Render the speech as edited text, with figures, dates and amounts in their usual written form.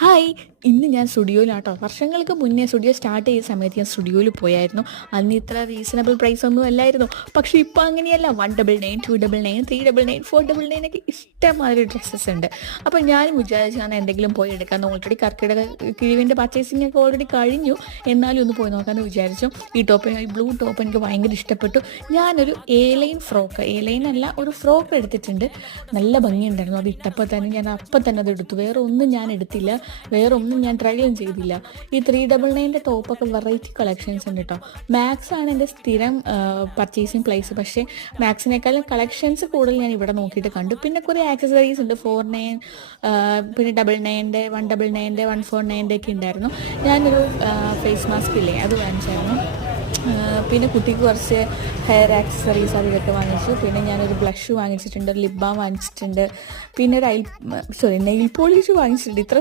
Hi, ഇന്ന് ഞാൻ സ്റ്റുഡിയോയിലാട്ടോ. വർഷങ്ങൾക്ക് മുന്നേ സ്റ്റുഡിയോ സ്റ്റാർട്ട് ചെയ്ത സമയത്ത് ഞാൻ സ്റ്റുഡിയോയിൽ പോയായിരുന്നു. അന്ന് ഇത്ര റീസണബിൾ പ്രൈസ് ഒന്നും അല്ലായിരുന്നു. പക്ഷേ ഇപ്പോൾ അങ്ങനെയല്ല. 199, 299, 399, 499 ഒക്കെ ഇഷ്ടംമാതിരി ഡ്രസ്സസ് ഉണ്ട്. അപ്പോൾ ഞാനും വിചാരിച്ചാണ് എന്തെങ്കിലും പോയി എടുക്കാമെന്ന്. ഓൾറെഡി കർക്കിടക കിഴിവിൻ്റെ പർച്ചേസിംഗ് ഒക്കെ ഓൾറെഡി കഴിഞ്ഞു. എന്നാലും ഒന്ന് പോയി നോക്കാമെന്ന് വിചാരിച്ചു. ഈ ബ്ലൂ ടോപ്പ് എനിക്ക് ഭയങ്കര ഇഷ്ടപ്പെട്ടു. ഞാനൊരു എ ലൈൻ അല്ല, ഒരു ഫ്രോക്ക് എടുത്തിട്ടുണ്ട്. നല്ല ഭംഗിയുണ്ടായിരുന്നു. അത് ഇട്ടപ്പോൾ തന്നെ ഞാൻ അപ്പം തന്നെ അത് എടുത്തു. വേറെ ഒന്നും ഞാൻ എടുത്തില്ല, വേറെ ഒന്നും ഞാൻ ട്രൈയും ചെയ്തില്ല. ഈ 399 ടോപ്പൊക്കെ വെറൈറ്റി കളക്ഷൻസ് ഉണ്ട് കേട്ടോ. മാക്സ് ആണ് എൻ്റെ സ്ഥിരം പർച്ചേസിങ് പ്ലേസ്. പക്ഷേ മാക്സിനേക്കാളും കളക്ഷൻസ് കൂടുതൽ ഞാൻ ഇവിടെ നോക്കിയിട്ട് കണ്ടു. പിന്നെ കുറേ ആക്സസറീസ് ഉണ്ട്. 49, പിന്നെ 99, 199, 149 ഒക്കെ ഉണ്ടായിരുന്നു. ഞാനൊരു ഫേസ് മാസ്ക് ഇല്ലേ, അത് വാങ്ങിച്ചായിരുന്നു. പിന്നെ കുട്ടിക്ക് കുറച്ച് ഹെയർ ആക്സസറീസ് അതൊക്കെ വാങ്ങിച്ചു. പിന്നെ ഞാനൊരു ബ്ലഷ് വാങ്ങിച്ചിട്ടുണ്ട്, ലിപ് ബാം വാങ്ങിച്ചിട്ടുണ്ട്, പിന്നെ ഒരു നെയിൽ പോളിഷ് വാങ്ങിച്ചിട്ടുണ്ട്. ഇത്ര